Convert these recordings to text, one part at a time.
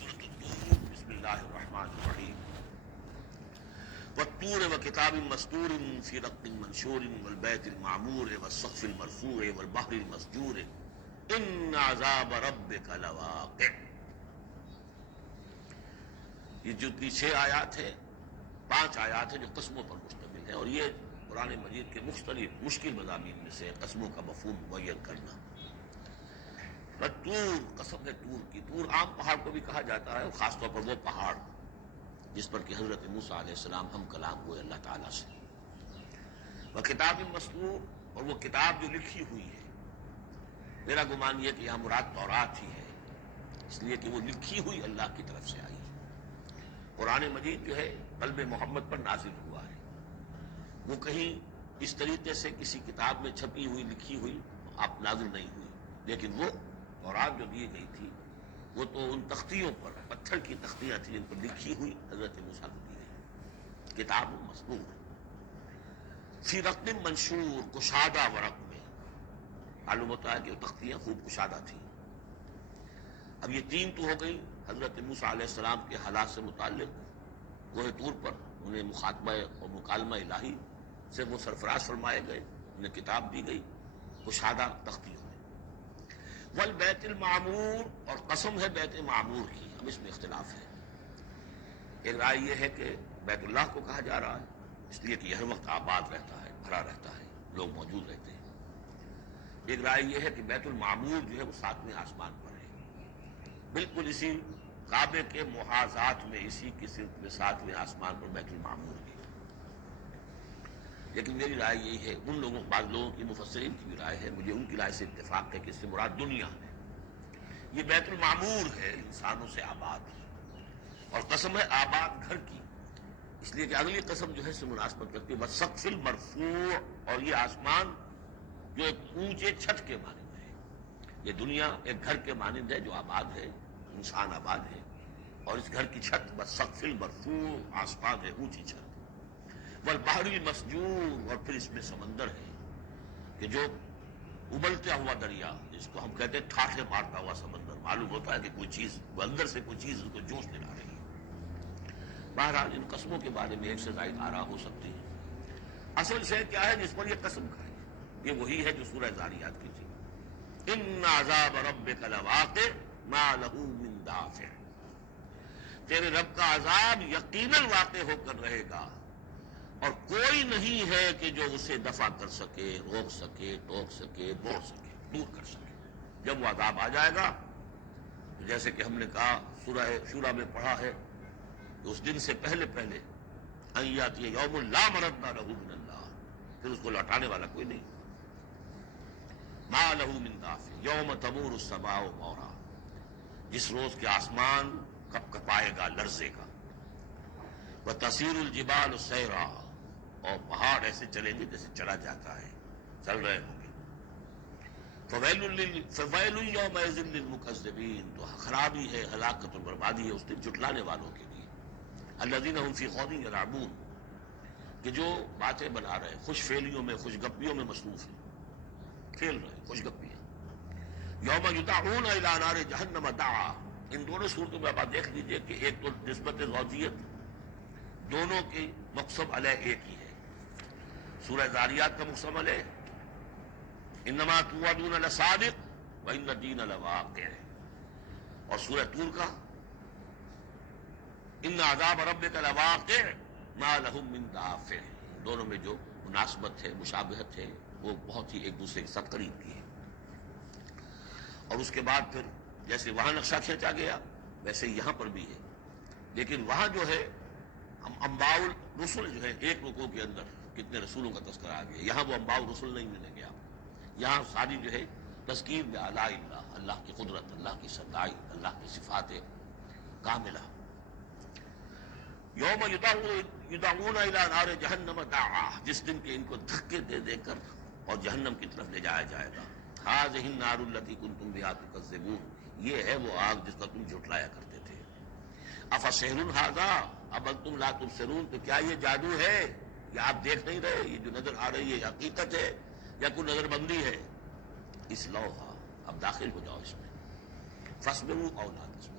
سورۃ الطور، بسم اللہ الرحمن الرحیم۔ والطور وکتاب مسطور فی رق منشور والبیت المعمور والسقف المرفوع والبحر المسجور ان عذاب ربک لواقع۔ یہ جو 6 آیات ہیں، 5 آیات ہیں جو قسموں پر مشتمل ہیں، اور یہ قرآن مجید کے مختلف مشکل مضامین میں سے قسموں کا مفہوم معین کرنا۔ طور، قسم ہے طور کی۔ طور عام پہاڑ کو بھی کہا جاتا ہے، اور خاص طور پر وہ پہاڑ جس پر کہ حضرت موسیٰ علیہ السلام ہم کلام ہوئے اللہ تعالیٰ سے۔ وہ کتاب مسطور، اور وہ کتاب جو لکھی ہوئی ہے۔ میرا گمان یہ کہ یہاں مراد تورات ہی ہے، اس لیے کہ وہ لکھی ہوئی اللہ کی طرف سے آئی۔ قرآن مجید جو ہے قلب محمد پر نازل ہوا ہے، وہ کہیں اس طریقے سے کسی کتاب میں چھپی ہوئی لکھی ہوئی آپ نازل نہیں ہوئی، لیکن وہ تورات جو دی گئی تھی وہ تو ان تختیوں پر، پتھر کی تختیاں تھیں جن پر لکھی ہوئی حضرت موسیٰ کو دی گئی۔ کتاب مسطور فی رق منشور، کشادہ ورق میں۔ معلوم ہوتا ہے کہ وہ تختیاں خوب کشادہ تھیں۔ اب یہ 3 تو ہو گئی حضرت موسیٰ علیہ السلام کے حالات سے متعلق۔ کوہ طور پر انہیں مخاطبہ اور مکالمہ الہی سے وہ سرفراز فرمائے گئے، انہیں کتاب دی گئی کشادہ تختیوں میں۔ والبیت المعمور، اور قسم ہے بیت معمور کی۔ اب اس میں اختلاف ہے۔ ایک رائے یہ ہے کہ بیت اللہ کو کہا جا رہا ہے، اس لیے کہ یہ ہر وقت آباد رہتا ہے، بھرا رہتا ہے، لوگ موجود رہتے ہیں۔ ایک رائے یہ ہے کہ بیت المعمور جو ہے وہ 7ویں آسمان پر ہے، بالکل اسی کعبے کے محاذات میں، اسی کی سمت میں 7ویں آسمان پر بیت المعمور ہے۔ لیکن میری رائے یہی ہے، ان لوگوں، بعض لوگوں کی مفسرین کی بھی رائے ہے، مجھے ان کی رائے سے اتفاق ہے کہ اس سے مراد دنیا ہے۔ یہ بیت المعمور ہے انسانوں سے آباد، اور قسم ہے آباد گھر کی، اس لیے کہ اگلی قسم جو ہے سے مناسبت رکھتی ہے والسقف المرفوع، اور یہ آسمان جو ایک اونچے چھت کے مانند ہے۔ یہ دنیا ایک گھر کے مانند ہے جو آباد ہے، انسان آباد ہے، اور اس گھر کی چھت والسقف المرفوع، آسمان ہے، اونچی چھت۔ والبحر المسجور، اور پھر اس میں سمندر ہے کہ جو ابلتا ہوا دریا، جس کو ہم کہتے ہیں ٹھاٹھے مارتا ہوا سمندر، معلوم ہوتا ہے کہ کوئی چیز وہ اندر سے کوئی چیز اس کو جوش دلا رہی ہے۔ بہرحال ان قسموں کے بارے میں ایک سے زائد آراء ہو سکتی ہے۔ اصل شے کیا ہے جس پر یہ قسم کھائے؟ یہ وہی ہے جو سورہ ذاریات کی تھی، ان عذاب ربک لواقع ما لہ من دافع۔ تیرے رب کا عذاب یقیناً واقع ہو کر رہے گا، اور کوئی نہیں ہے کہ جو اسے دفع کر سکے، روک سکے، ٹوک سکے، موڑ سکے، دور کر سکے۔ جب وہ عذاب آ جائے گا، جیسے کہ ہم نے کہا سورہ شورى میں پڑھا ہے کہ اس دن سے پہلے ان یاتی یوم لا مرد لہ من اللہ، پھر اس کو لوٹانے والا کوئی نہیں۔ ما لہ من دافع یوم تمور السماء مورا، جس روز کے آسمان کپ کپائے گا، لرزے گا۔ وتسیر الجبال سیرا، اور پہاڑ ایسے چلیں گے جیسے چلا جاتا ہے، چل رہے ہوں گے۔ فویل یومئذ للمکذبین، تو خرابی ہے، ہلاکت اور بربادی ہے اس دن جھٹلانے والوں کے لیے۔ الذین هم فی خوض یلعبون، کہ جو باتیں بنا رہے، خوش فعلیوں میں، خوش گپیوں میں مصروف ہیں، کھیل رہے، خوش گپیاں۔ یوم یدعون الی نار جہنم دعا، ان دونوں صورتوں میں آپ دیکھ لیجئے کہ ایک تو نسبت زوجیت، دونوں کی مقسم علیہ ایک ہی ہے۔ سورہ ذاریات کا مقسم علیہ انما توعدون لصادق وان الدین لواقع، اور سورہ طور کا ان عذاب ربک لواقع ما لہ من دافع۔ دونوں میں جو مناسبت ہے، مشابہت ہے، وہ بہت ہی ایک دوسرے کے ساتھ قریب کی ہے۔ اور اس کے بعد پھر جیسے وہاں نقشہ کھینچا گیا ویسے یہاں پر بھی ہے، لیکن وہاں جو ہے ہم انباء الرسل جو ہے ایک رکوع کے اندر کتنے رسولوں کا تذکرہ آ گیا، یہاں وہ انباء الرسل نہیں ملے گیا۔ یہاں ساری جو ہے تذکیر بآلاء اللہ، اللہ کی قدرت، اللہ کی صدائی، اللہ کی صفات کاملہ۔ یوم یدعون الی نار جہنم دعا، جس دن کے ان کو دھکے دے دے کر اور جہنم کی طرف لے جایا جائے گا۔ ھذہ النار التی کنتم بہا تکذبون، یہ ہے وہ آگ جس کا تم جھٹلایا کرتے تھے۔ افسحر ھذا ام انتم لا تبصرون، تو کیا یہ جادو ہے، یا آپ دیکھ نہیں رہے؟ یہ جو نظر آ رہی ہے حقیقت ہے یا کوئی نظر بندی ہے؟ اس لوحا، اب داخل ہو جاؤ اس میں، فاصبروا او لا تصبروا،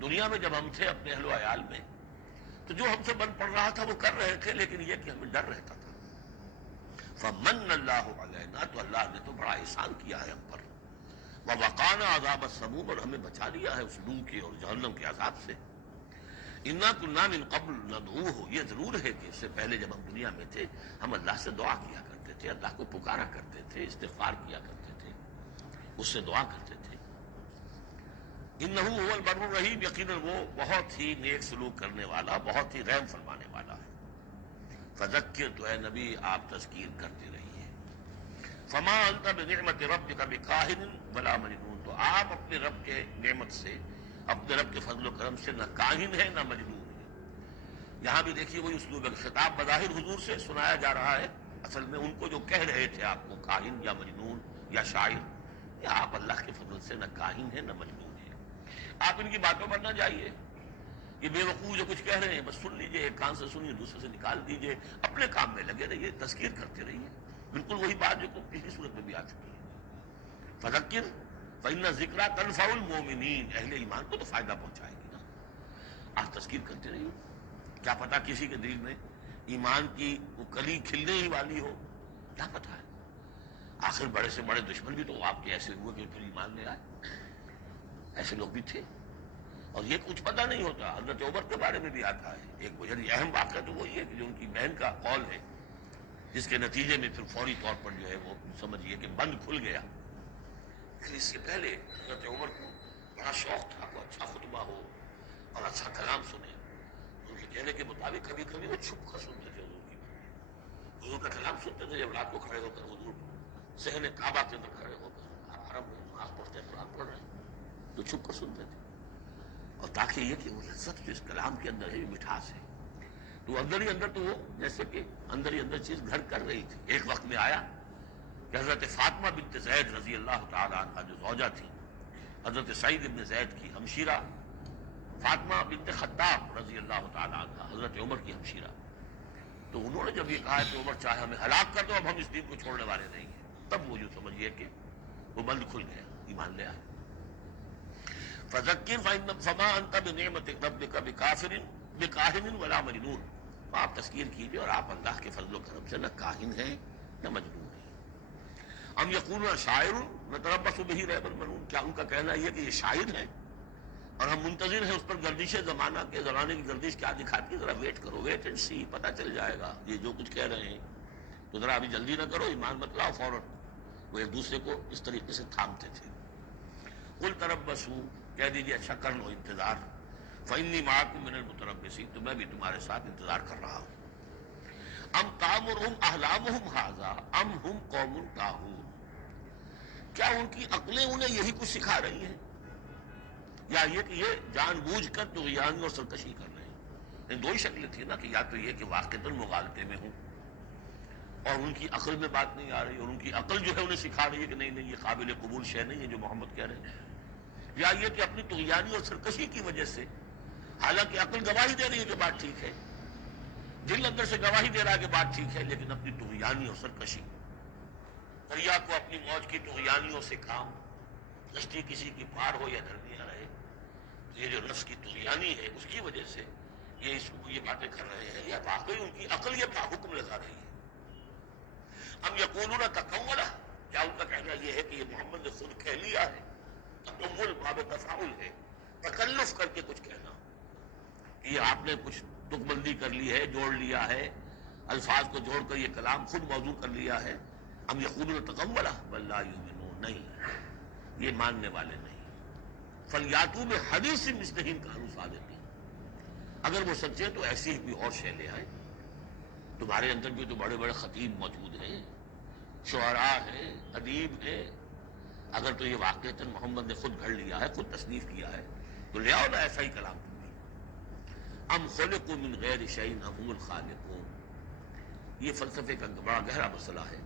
دنیا میں جب ہم تھے اپنے اہل و عیال میں تو جو ہم سے بن پڑ رہا تھا وہ کر رہے تھے، لیکن یہ کہ ہمیں ڈر رہتا تھا. فمن اللہ علینا، تو اللہ نے تو بڑا احسان کیا ہے ہم پر. ووقانا عذاب السموم، اور ہمیں بچا لیا ہے اس لو کے اور جہنم کے عذاب سے. انا کنا من قبل ندعوہ، یہ ضرور ہے کہ اس سے پہلے جب ہم دنیا میں تھے ہم اللہ سے دعا کیا کرتے تھے، اللہ کو پکارا کرتے تھے، استغفار کیا کرتے تھے، اس سے دعا کرتے تھے. انہ هو البر الرحیم، یقیناً وہ بہت ہی نیک سلوک کرنے والا، بہت ہی رحم فرمانے والا ہے. فذکر، تو اے نبی آپ تذکیر کرتے رہیے. فما انت بنعمت ربک بکاہن ولا مجنون، تو آپ اپنے رب کے نعمت سے، اپنے رب کے فضل و کرم سے نہ کاہن ہے نہ مجنون ہے. یہاں بھی دیکھیے وہی اسلوب ہے، خطاب بظاہر حضور سے سنایا جا رہا ہے، اصل میں ان کو جو کہہ رہے تھے آپ کو کاہن یا مجنون یا شاعر، یا آپ اللہ کے فضل سے نہ کاہن ہے نہ مجنون ہے. آپ ان کی باتوں پر نہ جائیے، یہ بے وقوف جو کچھ کہہ رہے ہیں بس سن لیجئے، ایک کان سے سنیے دوسرے سے نکال دیجئے، اپنے کام میں لگے رہیے، تذکیر کرتے رہیے. بالکل وہی بات جو پچھلی صورت میں بھی آ چکی ہے. فذکر فإن ذکریٰ تنفع المؤمنین، اہل ایمان کو تو فائدہ پہنچائے گی نا. آپ تذکیر کرتے رہیے، کیا پتا کسی کے دل میں ایمان کی وہ کلی کھلنے ہی والی ہو، کیا پتا ہے. آخر بڑے سے بڑے دشمن بھی تو آپ کے ایسے ہوئے کہ پھر ایمان لے آئے، ایسے لوگ بھی تھے. اور یہ کچھ پتہ نہیں ہوتا. حضرت عمر کے بارے میں بھی آتا ہے ایک بہت اہم واقعہ، تو وہی ہے کہ جو ان کی بہن کا قول ہے، جس کے نتیجے میں پھر فوری طور پر جو ہے وہ سمجھیے کہ بند کھل گیا. پھر اس سے پہلے حضرت عمر کو بڑا شوق تھا کہ اچھا خطبہ ہو اور اچھا کلام سنے. ان کے کہنے کے مطابق کبھی کبھی وہ چھپ کر سنتے تھے حضور کی بات. حضور کا کلام سنتے تھے جب رات کو کھڑے ہو کر حضور صحن کعبہ کے اندر کھڑے ہو کر حرم میں نماز پڑھتے قرآن پڑھ رہے ہیں تو چھپ کر سنتے تھے. اور تاکہ یہ کہ وہ لذت جو اس کلام کے اندر ہے، مٹھاس ہے، تو اندر ہی اندر تو وہ جیسے کہ اندر ہی اندر چیز گھر کر رہی تھی. ایک وقت میں آیا کہ حضرت فاطمہ بنت زید رضی اللہ تعالی عنہ جو زوجہ تھی حضرت سعید بن زید کی ہمشیرہ، فاطمہ بنت خطاب رضی اللہ تعالی عنہ حضرت عمر کی ہمشیرہ، تو انہوں نے جب یہ کہا کہ عمر چاہے ہمیں ہلاک کر دو، اب ہم اس دین کو چھوڑنے والے نہیں ہیں، تب وہ جو سمجھیے کہ وہ بند کھل گیا، ایمان لے آئے. فذکر فما انت بنعمت ربک بکاہن ولا مجنون، آپ تذکیر کیجیے اور آپ اللہ کے فضل و کرم سے نہ کاہن ہیں نہ مجنون ہیں. ام یقولون شاعر نتربص بہ ریب المنون، کیا ان کا کہنا یہ کہ یہ شاعر ہے اور ہم منتظر ہیں اس پر گردش زمانہ کے، زمانے کی گردش کیا دکھاتی ہے، ذرا ویٹ کرو، ویٹ اینڈ سی، پتہ چل جائے گا. یہ جو کچھ کہہ رہے ہیں تو ذرا ابھی جلدی نہ کرو، ایمان مت لاؤ فوراً. وہ ایک دوسرے کو اس طریقے سے تھامتے تھے. قل تربصوا، کہہ دیجیے اچھا کر لو انتظار. فإنی معکم من المتربصین، تو میں بھی تمہارے ساتھ انتظار کر رہا ہوں. ام تأمرہم احلامہم ھذا ام ہم قوم طاغون، کیا ان کی عقلیں انہیں یہی کچھ سکھا رہی ہیں، یا یہ کہ یہ جان بوجھ کر طغیان اور سرکشی کر رہے ہیں. دو ہی شکلیں تھیں نا، کہ یا تو یہ کہ واقعتاً مغالطے میں ہوں اور ان کی عقل میں بات نہیں آ رہی، اور ان کی عقل جو ہے انہیں سکھا رہی ہے کہ نہیں نہیں یہ قابل قبول شے نہیں ہے جو محمد کہہ رہے ہیں، یا یہ کہ اپنی طغیانی اور سرکشی کی وجہ سے، حالانکہ عقل گواہی دے رہی ہے کہ بات ٹھیک ہے، دل اندر سے گواہی دے رہا ہے کہ بات ٹھیک ہے، لیکن اپنی طغیانی اور سرکشی، دریا کو اپنی موج کی طغیانیوں سے کام، کشتی کسی کی پار ہو یا درمیان رہے، یہ جو نفس کی طغیانی ہے اس کی وجہ سے یہ باتیں کر رہے ہیں، یا واقعی ان کی عقل یہ حکم لگا رہی ہے. ہم یقولون تقولہ، کیا ان کا کہنا یہ ہے کہ یہ محمد نے خود کہہ لیا ہے. تقول باب تفاعل ہے، تکلف کر کے کچھ کہنا، کہ یہ آپ نے کچھ تک بندی کر لی ہے، جوڑ لیا ہے، الفاظ کو جوڑ کر یہ کلام خود موضوع کر لیا ہے. ہم یقولون تقولہ بل لا یؤمنون، نہیں یہ ماننے والے نہیں. فلیاتوا بحدیث مثلہ ان کانوا صادقین، اگر وہ سچے تو ایسی ہی کوئی اور شے لے آئے. تمہارے اندر بھی تو بڑے بڑے خطیب موجود ہیں، شعراء ہیں، ادیب ہیں، اگر تو یہ واقعتاً محمد نے خود گھڑ لیا ہے، خود تصنیف کیا ہے، تو لے آؤ نا ایسا ہی کلام تم بھی. ام خلقوا من غیر شیء ام هم الخالقون، یہ فلسفے کا بڑا گہرا مسئلہ ہے.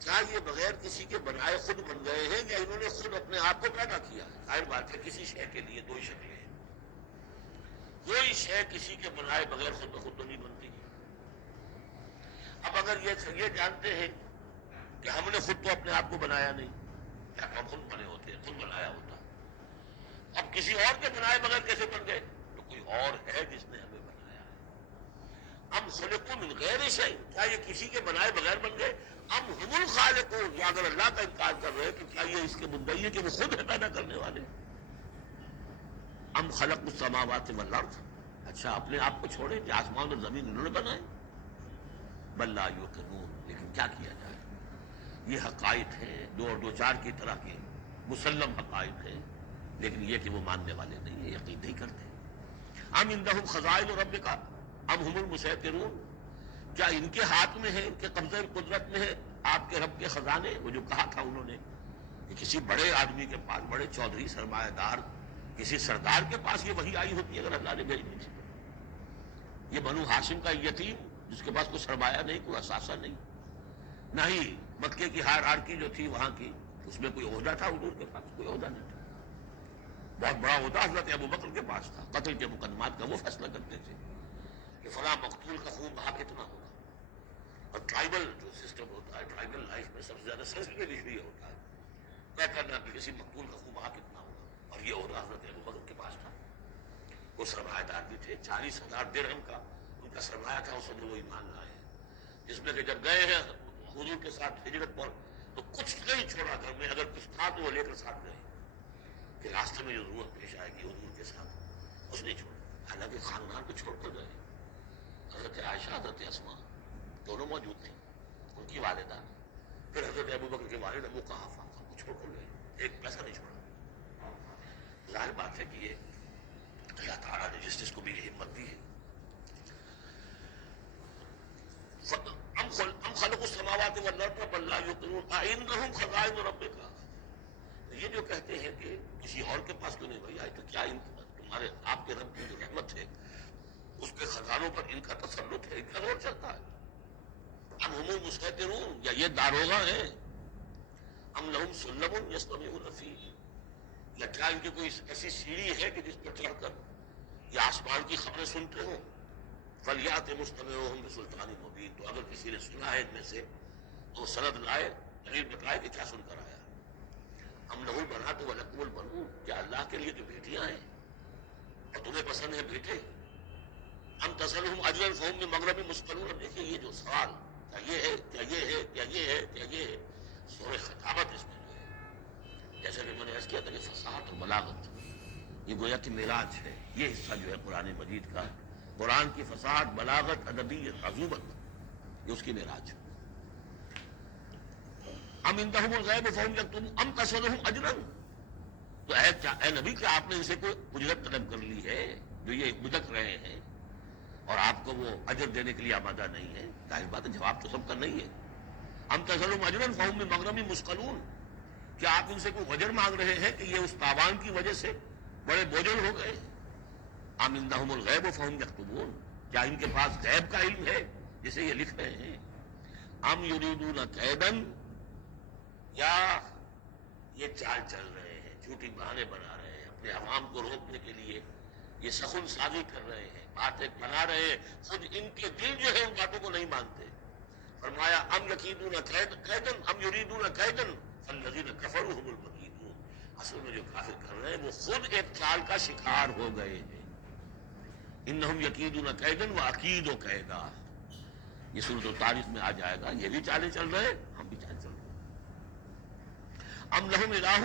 کیا یہ بغیر کسی کے بنائے خود بن گئے ہیں، یا انہوں نے خود اپنے آپ کو پیدا کیا ہے؟ ظاہر بات ہے کسی شے کے لیے دو ہی شکلیں ہیں، کوئی شے کسی کے بنائے بغیر خود بخود تو نہیں بنتی. اب اگر یہ جانتے ہیں کہ ہم نے خود تو اپنے آپ کو بنایا نہیں، کیا ہم خود بنے ہوتے ہیں، خود بنایا ہوتا. اب کسی اور کے بنائے بغیر کیسے بن گئے؟ تو کوئی اور ہے جس نے ہمیں بنایا ہے۔ ہم خلقوا من غیر شیء، کیا یہ کسی کے بنائے بغیر بن گئے؟ ہم هم الخالقون، یا اگر اللہ کا انکار کر رہے تو کیا یہ اس کے مدعی ہے کہ وہ خود ہے پیدا کرنے والے؟ ہم خلقنا السماوات والارض، اچھا اپنے آپ کو چھوڑے کہ آسمان اور زمین انہوں نے بنائے؟ بل لا یوقنون، لیکن کیا کیا جائے، یہ حقائق ہیں دو چار کی طرح کے مسلم حقائق ہیں، لیکن یہ کہ وہ ماننے والے نہیں ہیں، یقین نہیں کرتے۔ ام عندہم خزائن ربک ام ہم المسیطرون، کیا ان کے ہاتھ میں ہے، ان کے قبضہ قدرت میں ہے آپ کے رب کے خزانے؟ وہ جو کہا تھا انہوں نے کہ کسی بڑے آدمی کے پاس، بڑے چودھری سرمایہ دار کسی سردار کے پاس یہ وحی آئی ہوتی ہے اگر اللہ نے بھیجی تھی۔ یہ بنو ہاشم کا یتیم جس کے پاس کوئی سرمایہ نہیں، کوئی اثاثہ نہیں، نہ ہی مکے کی ہائرارکی جو تھی وہاں کی اس میں کوئی عہدہ تھا، حضور کے پاس کوئی عہدہ نہیں تھا۔ بہت بڑا عہدہ حضرت ابوبکر کے پاس تھا، قتل کے مقدمات کا وہ فیصلہ کرتے تھے کہ فلاں مقتول کا خون بہا کتنا ہوگا۔ اور ٹرائبل جو سسٹم ہوتا ہے، ٹرائبل لائف میں سب سے زیادہ سینسٹیو ایشو یہ ہوتا ہے طے کرنا کہ کسی مقتول کا خون بہا کتنا ہوگا، اور یہ عہدہ حضرت ابوبکر کے پاس تھا۔ وہ سرمایہ دار بھی تھے، 40,000 درہم کا ان کا سرمایہ تھا، اس میں وہ ایمان لائے، جس میں کہ جب گئے ہیں حضور کے ساتھ ہجرت پر تو کچھ نہیں چھوڑا گھر میں، اگر کچھ تھا تو وہ لے کر ساتھ گئے کہ راستے میں جو ضرورت پیش آئے گی حضور کے ساتھ، اس نے چھوڑا۔ حالانکہ خاندان کو چھوڑ کر گئے، حضرت عائشہ حضرت اسماء دونوں موجود تھے، ان کی والدہ، پھر حضرت ابوبکر کے والد ابو قحافہ سب کو چھوڑ کر گئے، ایک پیسہ نہیں چھوڑا۔ ظاہر بات ہے کہ یہ اللہ تعالیٰ نے جس کو بھی یہ ہمت دی ہے۔ ام خلقوا السماوات والارض بل لا یوقنون اعندهم خزائن ربک، یہ جو کہتے ہیں کہ کسی اور کے پاس کیوں نہیں بھائی آئی، تو کیا تمہارے آپ کے رب کی جو رحمت ہے اس کے خزانوں پر ان کا تسلط ہے، ان کا زور چلتا ہے؟ ام هم المسیطرون، یا یہ داروغہ ہیں؟ ام لهم سلم یستمعون فیہ، یا کیا ان کی کوئی ایسی سیڑھی ہے کہ جس پر چڑھ کر یہ آسمان کی خبریں سنتے ہوں؟ فلیات مستمعون بسلطان مبین، تو اگر کسی نے سنا ہے ان میں سے تو سند لائے، دلیل بتائے کہ کیا سن کر آیا۔ ہم لہ البنات ولکم البنون، کیا اللہ کے لیے تو بیٹیاں ہیں اور تمہیں پسند ہے بیٹے؟ ہم تسألہم اجرا فہم من مغرم مثقلون، دیکھیے یہ جو سوال، کیا یہ ہے، کیا یہ ہے، کیا یہ ہے، کیا یہ ہے، سورہ خطابت اس میں جو ہے، جیسے کہ میں نے عرض کیا تھا کہ فصاحت اور بلاغت یہ گویا کہ معراج ہے، یہ حصہ جو ہے قرآن مجید کا، قرآن کی فصاحت، بلاغت، ادبیت، عذوبت، یہ اس کی معراج ہے۔ ام عندہم الغیب فہم یکتبون ام تسألہم اجرا، تو اے نبی کیا آپ نے ان سے کوئی اجرت طلب کر لی ہے جو یہ بدک رہے ہیں اور آپ کو وہ اجر دینے کے لیے آمادہ نہیں ہے؟ ظاہر بات ہے جواب تو سب کا نہیں ہے۔ ام تسألہم اجرا فہم من مغرم مثقلون، کیا آپ ان سے کوئی اجر مانگ رہے ہیں کہ یہ اس تاوان کی وجہ سے بڑے بوجھل ہو گئے؟ ام عندہم الغیب فہم یکتبون، کیا ان کے پاس غیب کا علم ہے جسے یہ لکھ رہے ہیں؟ ام یریدون کیدا، یا یہ چال چل رہے ہیں، جھوٹی بہانے بنا رہے ہیں اپنے عوام کو روکنے کے لیے، یہ سخن سازی کر رہے ہیں، باتیں بنا رہے ہیں، خود ان کے دل جو ہے ان باتوں کو نہیں مانتے۔ فرمایا ام یکیدون کیدا ام یریدون کیدا فالذین کفروا هم المکیدون، اصل میں جو کافر کر رہے ہیں وہ خود ایک چال کا شکار ہو گئے ہیں۔ انہم یکیدون کیدا واکید کیدا، یہ سورۃ الطارق میں آ جائے گا، یہ بھی چالیں چل رہے ہیں، ہم بھی چال چل رہے ہیں۔ ام لہم الہ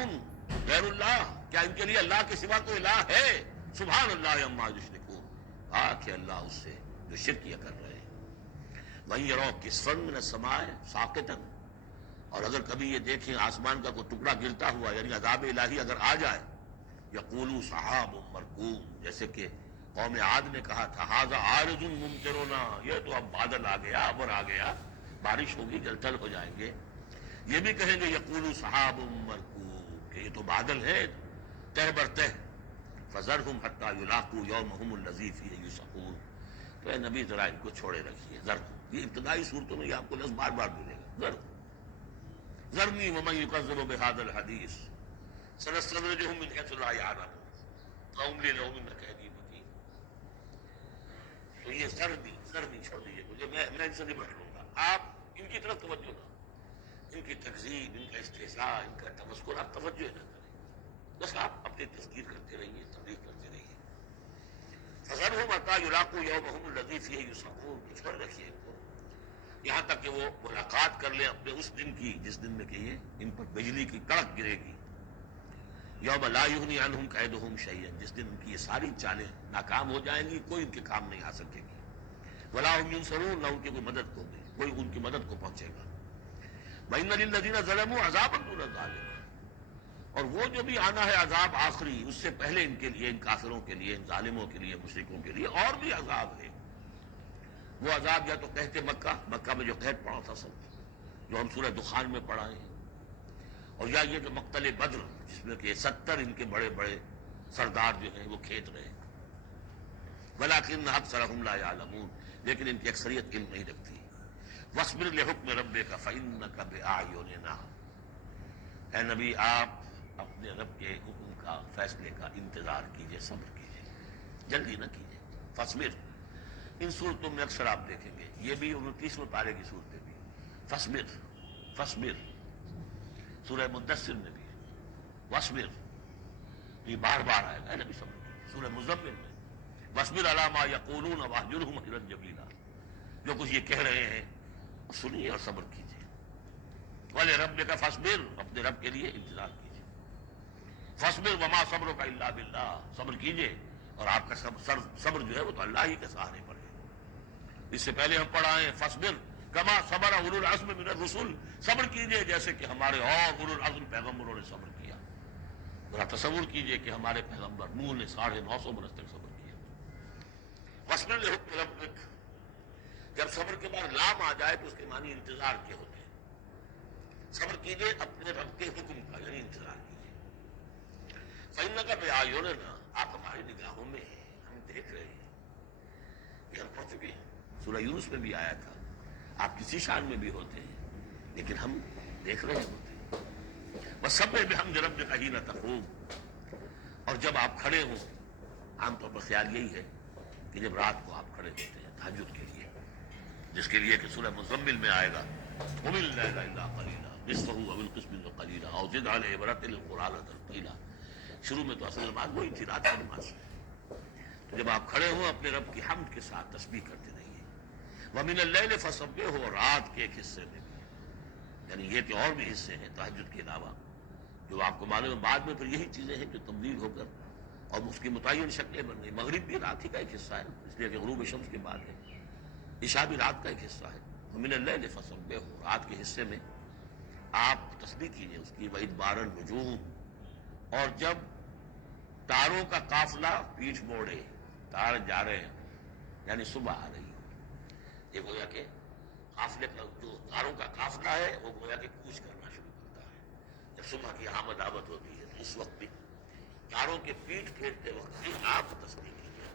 غیر اللہ، کیا ان کے لیے اللہ کے سوا کوئی الہ ہے؟ سبحان اللہ عما یشرکون، پاک ہے اللہ اس سے جو شرک کیا کر رہے ہیں۔ وَإِن يَرَوْا كِسْفًا مِّنَ السَّمَاءِ سَاقِطًا، اور اگر کبھی یہ دیکھیں آسمان کا کوئی ٹکڑا گرتا ہوا، یعنی عذاب الہی اگر آ جائے، یقولوا سحاب مرکوم، جیسے کہ قوم عاد نے کہا تھا ھذا عارض ممطرنا، یہ تو اب بادل آ گیا، ابر آ گیا، بارش ہوگی، جل تھل ہو جائیں گے۔ یہ بھی کہیں گے یقولوا سحاب مرکوم، کہ یہ تو بادل ہے تہ بر تہ، فذرہم حتی یلاقوا یومہم الذی فیہ یوسعون، تو اے نبی ذرا ان کو چھوڑے رکھیے، یہ ابتدائی صورتوں میں یہ آپ کو لفظ بار بار ملے گا، ذرنی ومن یکذب بہذا الحدیث سنستدرجہم من حیث لا یعلمون واملی لہم ان کیدی متین۔ تو یہ ذرنی چھوڑ دیجیے مجھے، میں ان سے نمٹ لوں گا، آپ ان کی طرف توجہ نہ، ان کی تکذیب، ان کا استہزاء، ان کا تمسخر آپ توجہ نہ کریں، بس آپ ہفتے تذکیر کرتے رہیے، تبلیغ کرتے رہیے۔ فَذَرْهُمْ حَتَّىٰ يُلَاقُوا يَوْمَهُمُ الَّذِي فِيهِ يُوعَدُونَ، چھوڑ رکھیے ان کو یہاں تک کہ وہ ملاقات کر لیں اپنے اس دن کی جس دن میں کہ یہ ان پر بجلی کی کڑک گرے گی۔ یوم لا یغنی عنہم کیدہم شیئا، جس دن ان کی یہ ساری چالیں ناکام ہو جائیں گی، کوئی ان کے کام نہیں آ سکے گی۔ ولا هم ینصرون، نہ ان کی کوئی مدد ہوگی، کوئی ان کی مدد کو پہنچے گا۔ وَإِنَّ لِلَّذِينَ ظَلَمُوا عَذَابًا دُونَ ذَلِكَ، اور وہ جو بھی آنا ہے عذاب آخری، اس سے پہلے ان کے لیے، ان کافروں کے لیے، ان ظالموں کے لیے، مشرکوں کے لیے اور بھی عذاب ہے۔ وہ عذاب یا تو قحط مکہ، مکہ میں جو قحط پڑا تھا سب، جو ہم سورہ دخان میں پڑھا ہے، اور یا یہ کہ مقتل بدر، جس میں کہ 70 ان کے بڑے بڑے سردار جو ہیں وہ کھیت رہے۔ وَلَٰكِنَّ أَكْثَرَهُمْ لَا يَعْلَمُونَ، لیکن ان کی اکثریت علم نہیں رکھتی۔ وَاصْبِرْ لِحُكْمِ رَبِّكَ فَإِنَّكَ بِأَعْيُنِنَا، اے نبی آپ اپنے رب کے حکم کا، فیصلے کا انتظار کیجئے، صبر کیجئے، جلدی نہ کیجئے۔ فَاصْبِرْ، ان صورتوں میں اکثر آپ دیکھیں گے، یہ بھی 29ویں پارے کی صورتیں بھی، فَاصْبِرْ فَاصْبِرْ، سورہ مدثر میں بھی وَاصْبِرْ، یہ بار بار آئے گا نبی صبر کی۔ سورہ مزمل میں وَاصْبِرْ عَلَىٰ مَا يَقُولُونَ وَاهْجُرْهُمْ هَجْرًا جَمِيلًا، جو کچھ یہ کہہ رہے ہیں سنیے اور صبر کیجیے۔ وَلِرَبِّكَ فَاصْبِرْ، اپنے رب کے لیے انتظار کیجیے۔ فَاصْبِرْ وَمَا صَبْرُكَ إِلَّا بِاللَّهِ، صبر کیجیے اور آپ کا صبر جو ہے وہ تو اللہ ہی کے سہارے پر ہے۔ اس سے پہلے ہم پڑھا ہے فَاصْبِرْ كَمَا صَبَرَ أُولُو الْعَزْمِ مِنَ الرُّسُلِ، صبر کیجیے جیسے کہ ہمارے اور اولو العزم پیغمبروں نے صبر کیا۔ ذرا تصور کیجئے کہ ہمارے پیغمبر نوح نے 950 برس تک صبر کیا۔ وَاصْبِرْ لِحُكْمِ رَبِّكَ، جب صبر کے بعد لام آ جائے تو اس کے معنی انتظار کے ہوتے ہیں۔ صبر کیجئے اپنے رب کے حکم کا، یعنی انتظار کیجئے۔ فَإِنَّكَ بِأَعْيُنِنَا، آپ ہماری نگاہوں میں ہیں، ہم دیکھ رہے ہیں۔ یہ ہم پڑھ چکے ہیں، سورہ یونس میں بھی آیا تھا، آپ کسی شان میں بھی ہوتے ہیں لیکن ہم دیکھ رہے ہوتے ہیں۔ وَسَبِّحْ بِحَمْدِ رَبِّكَ حِينَ تَقُومُ، اور جب آپ کھڑے ہوں، عام طور پر خیال یہی ہے کہ جب رات کو آپ کھڑے ہوتے ہیں تہجد کے لیے، جس کے لیے کہ سورہ مزمل میں آئے گا قُمِ اللَّيْلَ إِلَّا قَلِيلًا نِصْفَهُ أَوِ انقُصْ مِنْهُ قَلِيلًا أَوْ زِدْ عَلَيْهِ وَرَتِّلِ الْقُرْآنَ تَرْتِيلًا۔ شروع میں تو اصل نماز وہی تھی، رات کی نماز، تو جب آپ کھڑے ہوں اپنے رب کی حمد کے ساتھ تسبیح کرتے رہیے۔ وَمِنَ اللَّيْلِ فَسَبِّحْهُ، اور رات کے ایک حصے میں بھی، یعنی یہ کہ اور بھی حصے ہیں تہجد کے علاوہ، جو آپ کو معلوم ہے بعد میں پھر یہی چیزیں ہیں جو تبدیل ہو کر اور اس کی متعین شکلیں بن گئی۔ مغرب بھی رات ہی کا ایک حصہ ہے، اس لیے کہ غروب شمس کے بعد ہے۔ عشاء بھی رات کا ایک حصہ ہے۔ وَمِنَ اللَّيْلِ فَسَبِّحْهُ، رات کے حصے میں آپ تسبیح کیجئے اس کی۔ وَإِدْبَارَ النُّجُومِ، اور جب تاروں کا قافلہ پیٹھ موڑے، تار جا رہے ہیں یعنی صبح آ رہی ہے، یہ گویا کہ قافلے کا جو تاروں کا قافلہ ہے وہ گویا کہ کوچ کرنا شروع کرتا ہے۔ جب صبح کی آمد آمد ہوتی ہے تو اس وقت بھی تاروں کے پیٹھ پھیرتے وقت بھی آپ تسبیح کیجیے۔